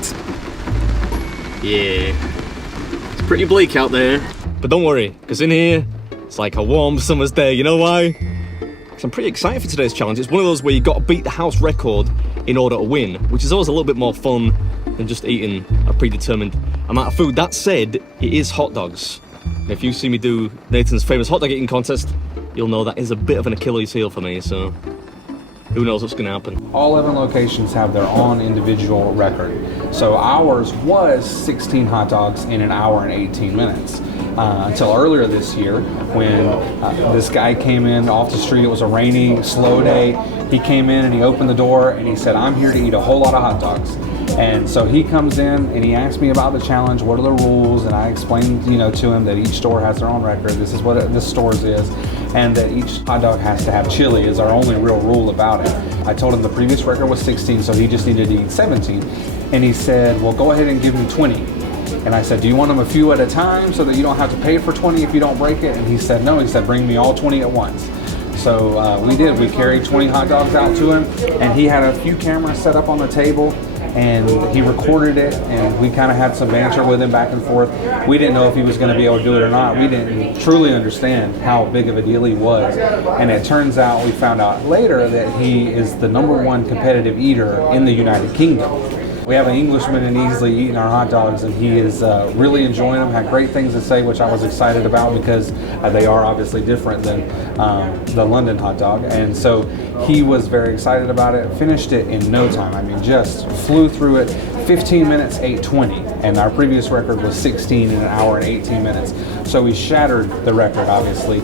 packed. Yeah, it's pretty bleak out there. But don't worry, because in here, it's like a warm summer's day. You know why? Because I'm pretty excited for today's challenge. It's one of those where you've got to beat the house record in order to win, which is always a little bit more fun than just eating a predetermined amount of food. That said, it is hot dogs. And if you see me do Nathan's famous hot dog eating contest, you'll know that is a bit of an Achilles heel for me, so who knows what's going to happen. All 11 locations have their own individual record. So ours was 16 hot dogs in an hour and 18 minutes. Until earlier this year when this guy came in off the street. It was a rainy, slow day. He came in and he opened the door and he said, I'm here to eat a whole lot of hot dogs. And so he comes in and he asked me about the challenge, what are the rules, and I explained, to him that each store has their own record. This is what this store's is, and that each hot dog has to have chili is our only real rule about it. I told him the previous record was 16, so he just needed to eat 17. And he said, well, go ahead and give me 20. And I said, do you want them a few at a time so that you don't have to pay for 20 if you don't break it? And he said, no. He said, bring me all 20 at once. So we did. We carried 20 hot dogs out to him, and he had a few cameras set up on the table, and he recorded it, and we kind of had some banter with him back and forth. We didn't know if he was going to be able to do it or not. We didn't truly understand how big of a deal he was. And it turns out, we found out later, that he is the #1 competitive eater in the United Kingdom. We have an Englishman in Easley eating our hot dogs, and he is really enjoying them, had great things to say, which I was excited about because they are obviously different than the London hot dog. And so he was very excited about it, finished it in no time. I mean, just flew through it. 15 minutes, 8:20, and our previous record was 16 in an hour and 18 minutes. So we shattered the record, obviously.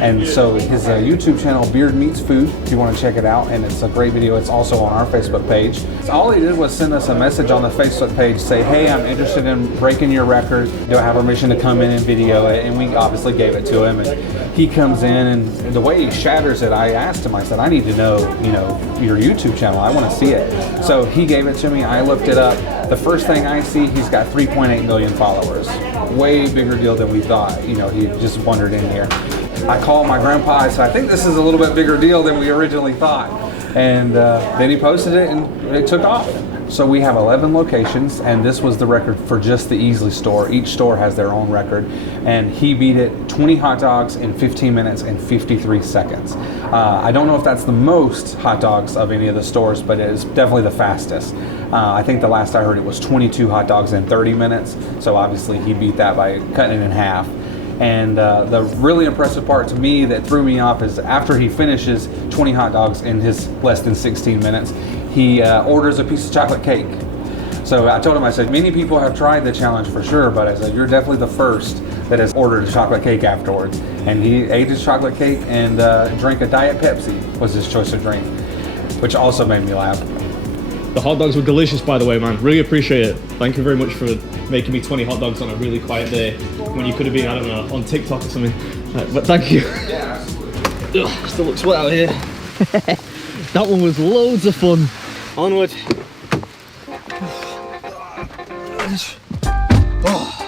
And so his YouTube channel, Beard Meats Food, if you want to check it out, and it's a great video. It's also on our Facebook page. All he did was send us a message on the Facebook page, say, hey, I'm interested in breaking your record. Do I have permission to come in and video it? And we obviously gave it to him. And he comes in, and the way he shatters it, I asked him, I said, I need to know, your YouTube channel. I want to see it. So he gave it to me. I looked it up. The first thing I see, he's got 3.8 million followers. Way bigger deal than we thought. He just wandered in here. I called my grandpa. I said, I think this is a little bit bigger deal than we originally thought. And then he posted it, and it took off. So we have 11 locations, and this was the record for just the Easley store. Each store has their own record, and he beat it 20 hot dogs in 15 minutes and 53 seconds. I don't know if that's the most hot dogs of any of the stores, but it is definitely the fastest. I think the last I heard it was 22 hot dogs in 30 minutes, so obviously he beat that by cutting it in half. And the really impressive part to me that threw me off is after he finishes 20 hot dogs in his less than 16 minutes, he orders a piece of chocolate cake. So I told him, I said, many people have tried the challenge for sure, but I said, you're definitely the first that has ordered a chocolate cake afterwards. And he ate his chocolate cake and drank a Diet Pepsi was his choice of drink, which also made me laugh. The hot dogs were delicious, by the way, man. Really appreciate it. Thank you very much for making me 20 hot dogs on a really quiet day when you could have been, I don't know, on TikTok or something. But thank you. Yeah, absolutely. Ugh, still looks wet out here. That one was loads of fun. Onward. Oh.